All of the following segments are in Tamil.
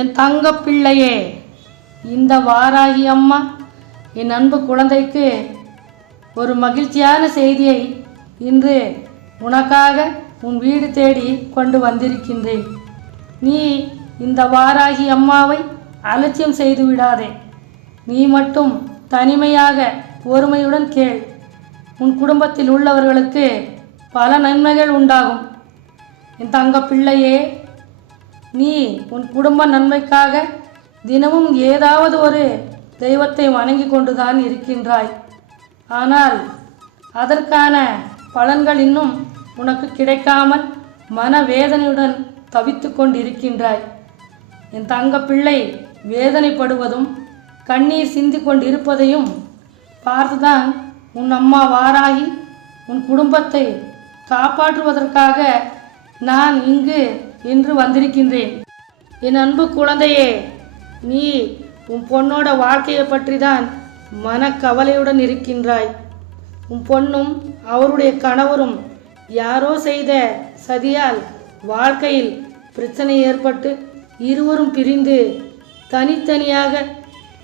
என் தங்க பிள்ளையே, இந்த வாராகி அம்மா என் அன்பு குழந்தைக்கு ஒரு மகிழ்ச்சியான செய்தியை இன்று உனக்காக உன் வீடு தேடி கொண்டு வந்திருக்கின்றேன். நீ இந்த வாராகி அம்மாவை அலட்சியம் செய்து விடாதே. நீ மட்டும் தனிமையாக பொறுமையுடன் கேள். உன் குடும்பத்தில் உள்ளவர்களுக்கு பல நன்மைகள் உண்டாகும். என் தங்க பிள்ளையே, நீ உன் குடும்ப நன்மைக்காக தினமும் ஏதாவது ஒரு தெய்வத்தை வணங்கி கொண்டுதான் இருக்கின்றாய். ஆனால் அதற்கான பலன்கள் இன்னும் உனக்கு கிடைக்காமல் மனவேதனையுடன் தவித்து கொண்டிருக்கின்றாய். என் தங்க பிள்ளை வேதனைப்படுவதும் கண்ணீர் சிந்தி கொண்டிருப்பதையும் பார்த்துதான் உன் அம்மா வாராகி உன் குடும்பத்தை காப்பாற்றுவதற்காக நான் இன்று வந்திருக்கின்றேன். என் அன்பு குழந்தையே, நீ உன் பொண்ணோட வாழ்க்கையை பற்றி தான் மனக்கவலையுடன் இருக்கின்றாய். உன் பொண்ணும் அவருடைய கணவரும் யாரோ செய்த சதியால் வாழ்க்கையில் பிரச்சனை ஏற்பட்டு இருவரும் பிரிந்து தனித்தனியாக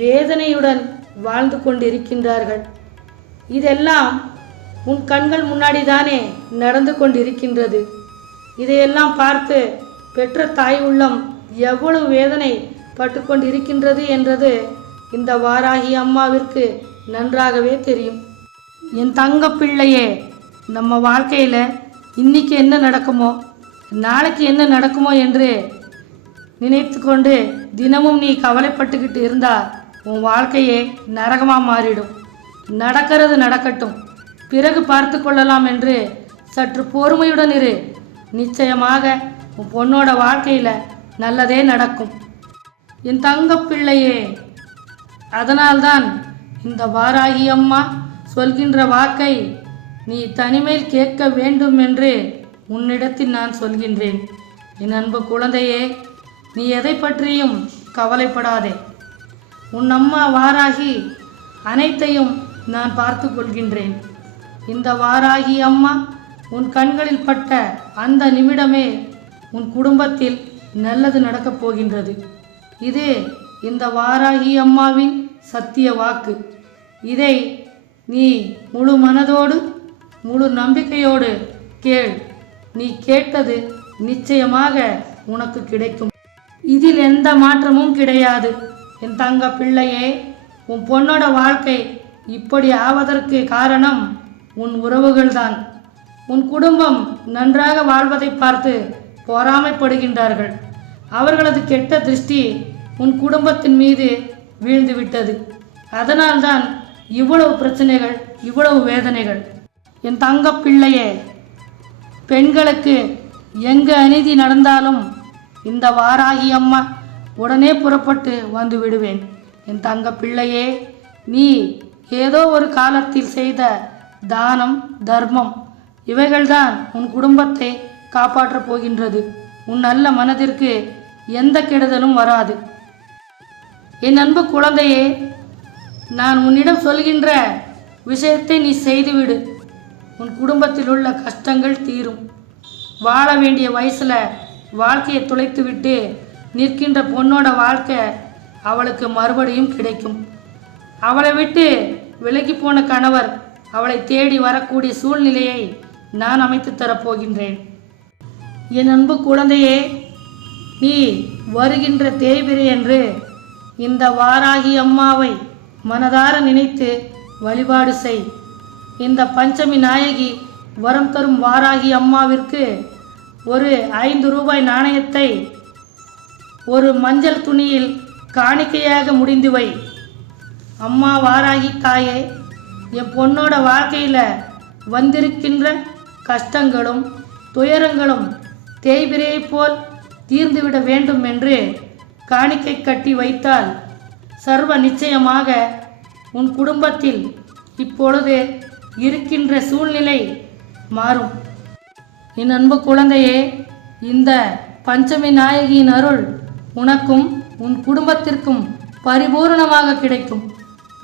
வேதனையுடன் வாழ்ந்து கொண்டிருக்கின்றார்கள். இதெல்லாம் உன் கண்கள் முன்னாடி தானே நடந்து கொண்டிருக்கின்றது. இதையெல்லாம் பார்த்து பெற்ற தாய் உள்ளம் எவ்வளவு வேதனை பட்டு கொண்டிருக்கின்றது என்றது இந்த வாராகி அம்மாவிற்கு நன்றாகவே தெரியும். என் தங்க பிள்ளையே, நம்ம வாழ்க்கையில் இன்னைக்கு என்ன நடக்குமோ நாளைக்கு என்ன நடக்குமோ என்று நினைத்து கொண்டு தினமும் நீ கவலைப்பட்டுக்கிட்டு இருந்தால் உன் வாழ்க்கையே நரகமாக மாறிடும். நடக்கிறது நடக்கட்டும், பிறகு பார்த்து கொள்ளலாம் என்று சற்று பொறுமையுடன் இரு. நிச்சயமாக உன் பொண்ணோட வாழ்க்கையில் நல்லதே நடக்கும். என் தங்க பிள்ளையே, அதனால்தான் இந்த வாராகி அம்மா சொல்கின்ற வாக்கை நீ தனிமையில் கேட்க வேண்டும் என்று உன்னிடத்தில் நான் சொல்கின்றேன். என் அன்பு குழந்தையே, நீ எதை பற்றியும் கவலைப்படாதே. உன் அம்மா வாராகி அனைத்தையும் நான் பார்த்து கொள்கின்றேன். இந்த வாராகி அம்மா உன் கண்களில் பட்ட அந்த நிமிடமே உன் குடும்பத்தில் நல்லது நடக்கப் போகின்றது. இது இந்த வாராகி அம்மாவின் சத்திய வாக்கு. இதை நீ முழு மனதோடு முழு நம்பிக்கையோடு கேள். நீ கேட்டது நிச்சயமாக உனக்கு கிடைக்கும். இதில் எந்த மாற்றமும் கிடையாது. என் தங்க பிள்ளையே, உன் பொண்ணோட வாழ்க்கை இப்படி ஆவதற்கு காரணம் உன் உறவுகள்தான். உன் குடும்பம் நன்றாக வாழ்வதை பார்த்து பொறாமைப்படுகின்றார்கள். அவர்களது கெட்ட திருஷ்டி உன் குடும்பத்தின் மீது வீழ்ந்து விட்டது. அதனால்தான் இவ்வளவு பிரச்சனைகள், இவ்வளவு வேதனைகள். என் தங்க பிள்ளையே, பெண்களுக்கு எங்கு அநீதி நடந்தாலும் இந்த வாராகி அம்மா உடனே புறப்பட்டு வந்து விடுவேன். என் தங்க பிள்ளையே, நீ ஏதோ ஒரு காலத்தில் செய்த தானம் தர்மம் இவைகள்தான் உன் குடும்பத்தை காப்பாற்றப் போகின்றது. உன் நல்ல மனதிற்கு எந்த கெடுதலும் வராது. என் அன்பு குழந்தையே, நான் உன்னிடம் சொல்கின்ற விஷயத்தை நீ செய்துவிடு. உன் குடும்பத்தில் உள்ள கஷ்டங்கள் தீரும். வாழ வேண்டிய வயசில் வாழ்க்கையை துளைத்துவிட்டு நிற்கின்ற பொண்ணோட வாழ்க்கை அவளுக்கு மறுபடியும் கிடைக்கும். அவளை விட்டு விலகி போன கணவர் அவளை தேடி வரக்கூடிய சூழ்நிலையை நான் அமைத்து தரப்போகின்றேன். என் அன்பு குழந்தையே, நீ வருகின்ற தேய்பிரை என்று இந்த வாராகி அம்மாவை மனதார நினைத்து வழிபாடு செய். இந்த பஞ்சமி நாயகி வரம் தரும் வாராகி அம்மாவிற்கு ஒரு 5 ரூபாய் நாணயத்தை ஒரு மஞ்சள் துணியில் காணிக்கையாக முடிந்து வை. அம்மா வாராகி தாயே, என் பொண்ணோட வாழ்க்கையில் வந்திருக்கின்ற கஷ்டங்களும் துயரங்களும் தேய்பிரையை போல் தீர்ந்துவிட வேண்டும் என்று காணிக்கை கட்டி வைத்தால் சர்வ நிச்சயமாக உன் குடும்பத்தில் இப்பொழுது இருக்கின்ற சூழ்நிலை மாறும். என் அன்பு குழந்தையே, இந்த பஞ்சமி நாயகியின் அருள் உனக்கும் உன் குடும்பத்திற்கும் பரிபூர்ணமாக கிடைக்கும்.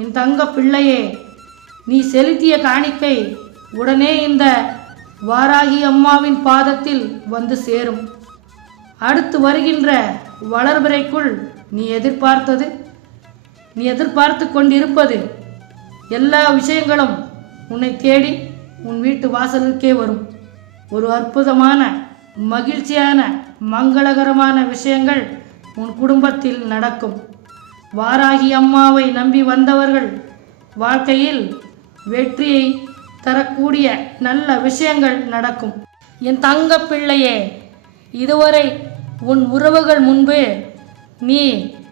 என் தங்க பிள்ளையே, நீ செலுத்திய காணிக்கை உடனே இந்த வாராகி அம்மாவின் பாதத்தில் வந்து சேரும். அடுத்து வருகின்ற வளர்பிறைக்குள் நீ எதிர்பார்த்து கொண்டிருப்பது எல்லா விஷயங்களும் உன்னை தேடி உன் வீட்டு வாசலுக்கே வரும். ஒரு அற்புதமான மகிழ்ச்சியான மங்களகரமான விஷயங்கள் உன் குடும்பத்தில் நடக்கும். வாராகி அம்மாவை நம்பி வந்தவர்கள் வாழ்க்கையில் வெற்றியை தரக்கூடிய நல்ல விஷயங்கள் நடக்கும். என் தங்க பிள்ளையே, இதுவரை உன் உறவுகள் முன்பு நீ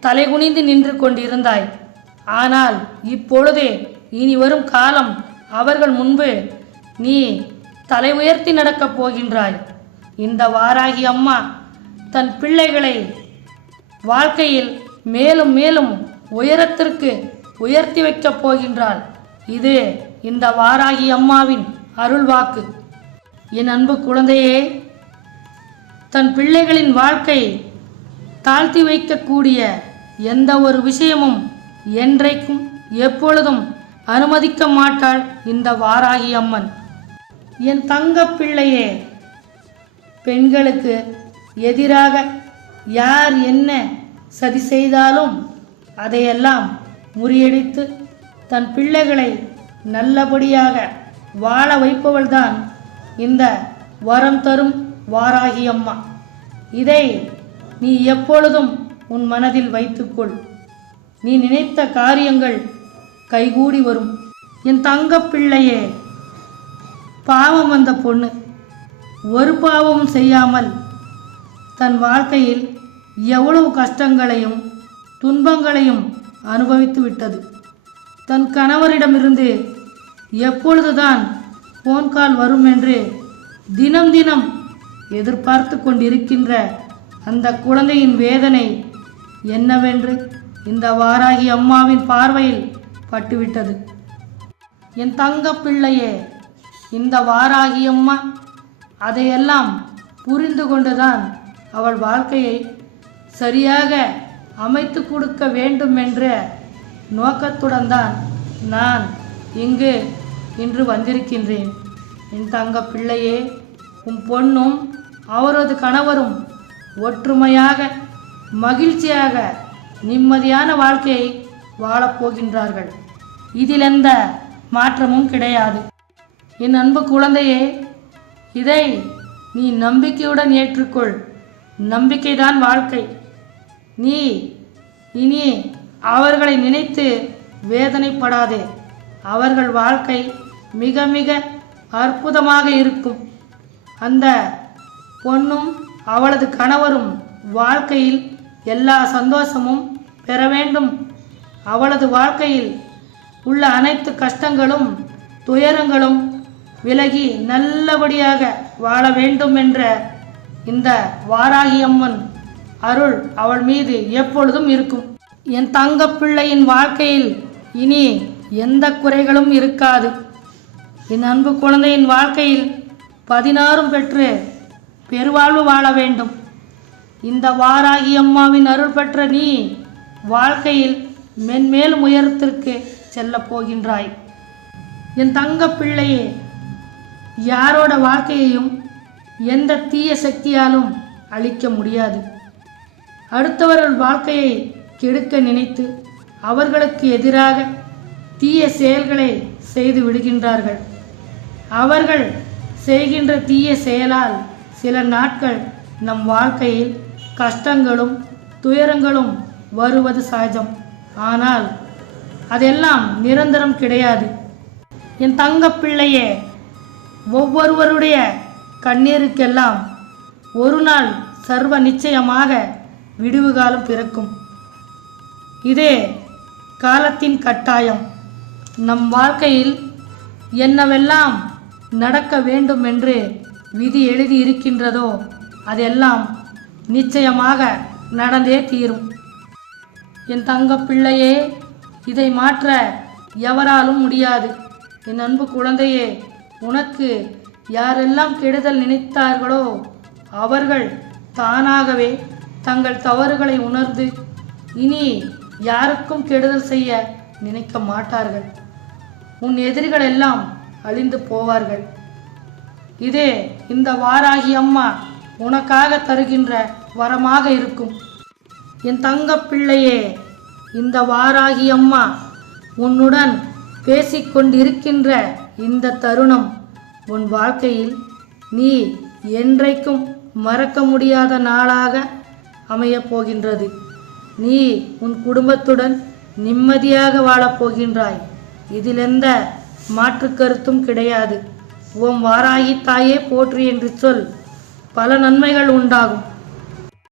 தலைகுனிந்து நின்று கொண்டிருந்தாய். ஆனால் இப்பொழுது இனி வரும் காலம் அவர்கள் முன்பு நீ தலை உயர்த்தி நடக்கப் போகின்றாய். இந்த வாராகி அம்மா தன் பிள்ளைகளை வாழ்க்கையில் மேலும் மேலும் உயரத்திற்கு உயர்த்தி வைக்கப் போகின்றாள். இது இந்த வாராகி அம்மாவின் அருள்வாக்கு. என் அன்பு குழந்தையே, தன் பிள்ளைகளின் வாழ்க்கை தாழ்த்தி வைக்கக்கூடிய எந்த ஒரு விஷயமும் என்றைக்கும் எப்பொழுதும் அனுமதிக்க மாட்டாள் இந்த வாராகி அம்மன். என் தங்க பிள்ளையே, பெண்களுக்கு எதிராக யார் என்ன சதி செய்தாலும் அதையெல்லாம் முறியடித்து தன் பிள்ளைகளை நல்லபடியாக வாழ வைப்பவள்தான் இந்த வரம் தரும் வாராகி அம்மா. இதை நீ எப்பொழுதும் உன் மனதில் வைத்துக்கொள். நீ நினைத்த காரியங்கள் கைகூடி வரும். என் தங்க பிள்ளையே, பாவம் வந்த பொண்ணு ஒரு பாவமும் செய்யாமல் தன் வாழ்க்கையில் எவ்வளவு கஷ்டங்களையும் துன்பங்களையும் அனுபவித்து விட்டது. தன் கணவரிடமிருந்து எப்பொழுதுதான் ஃபோன் கால் வரும் என்று தினம் தினம் எதிர்பார்த்து கொண்டிருக்கின்ற அந்த குழந்தையின் வேதனை என்னவென்று இந்த வாராகி அம்மாவின் பார்வையில் பட்டுவிட்டது. என் தங்க பிள்ளையே, இந்த வாராகி அம்மா அதையெல்லாம் புரிந்து கொண்டுதான் அவள் வாழ்க்கையை சரியாக அமைத்து கொடுக்க வேண்டும் என்ற நோக்கத்துடன் தான் நான் இன்று வந்திருக்கின்றேன். என் தங்க பிள்ளையே, உன் பொண்ணும் அவரது கணவரும் ஒற்றுமையாக மகிழ்ச்சியாக நிம்மதியான வாழ்க்கையை வாழப்போகின்றார்கள். இதில் எந்த மாற்றமும் கிடையாது. என் அன்பு குழந்தையே, இதை நீ நம்பிக்கையுடன் ஏற்றுக்கொள். நம்பிக்கைதான் வாழ்க்கை. நீ இனி அவர்களை நினைத்து வேதனைப்படாதே. அவர்கள் வாழ்க்கை மிக மிக அற்புதமாக இருக்கும். அந்த பொண்ணும் அவளது கணவரும் வாழ்க்கையில் எல்லா சந்தோஷமும் பெற வேண்டும். அவளது வாழ்க்கையில் உள்ள அனைத்து கஷ்டங்களும் துயரங்களும் விலகி நல்லபடியாக வாழ வேண்டும் என்ற இந்த வாராகி அம்மன் அருள் அவள் மீது எப்பொழுதும் இருக்கும். என் தங்க பிள்ளையின் வாழ்க்கையில் இனி எந்த குறைகளும் இருக்காது. என் அன்பு குழந்தையின் வாழ்க்கையில் 16 பெற்று பெருவாழ்வு வாழ வேண்டும். இந்த வாராகி அம்மாவின் அருள் பெற்ற நீ வாழ்க்கையில் மென்மேலும் உயரத்திற்கு செல்லப் போகின்றாய். என் தங்க பிள்ளையே, யாரோட வாழ்க்கையையும் எந்த தீய சக்தியாலும் அழிக்க முடியாது. அடுத்தவர்கள் வாழ்க்கையை கெடுக்க நினைத்து அவர்களுக்கு எதிராக தீய செயல்களை செய்து விடுகின்றார்கள். அவர்கள் செய்கின்ற தீய செயலால் சில நாட்கள் நம் வாழ்க்கையில் கஷ்டங்களும் துயரங்களும் வருவது சகஜம். ஆனால் அதெல்லாம் நிரந்தரம் கிடையாது. என் தங்க பிள்ளையே, ஒவ்வொருவருடைய கண்ணீருக்கெல்லாம் ஒரு நாள் சர்வ நிச்சயமாக விடுவு காலம் பிறக்கும். இதே காலத்தின் கட்டாயம். நம் வாழ்க்கையில் என்னவெல்லாம் நடக்க வேண்டும் என்று விதி எழுதி இருக்கின்றதோ அதெல்லாம் நிச்சயமாக நடந்தே தீரும். என் தங்க பிள்ளையே, இதை மாற்ற எவராலும் முடியாது. என் அன்பு குழந்தையே, உனக்கு யாரெல்லாம் கெடுதல் நினைத்தார்களோ அவர்கள் தானாகவே தங்கள் தவறுகளை உணர்ந்து இனி யாருக்கும் கெடுதல் செய்ய நினைக்க மாட்டார்கள். உன் எதிரிகள் எல்லாம் அழிந்து போவார்கள். இதே இந்த வாராகி அம்மா உனக்காக தருகின்ற வரமாக இருக்கும். என் தங்கப் பிள்ளையே, இந்த வாராகி அம்மா உன்னுடன் பேசிக்கொண்டிருக்கின்ற இந்த தருணம் உன் வாழ்க்கையில் நீ என்றைக்கும் மறக்க முடியாத நாளாக அமையப் போகின்றது. நீ உன் குடும்பத்துடன் நிம்மதியாக வாழப்போகின்றாய். இதில் எந்த மாற்று கருத்தும் கிடையாது. ஓம் வாராகி தாயே போற்றி என்று சொல். பல நன்மைகள் உண்டாகும்.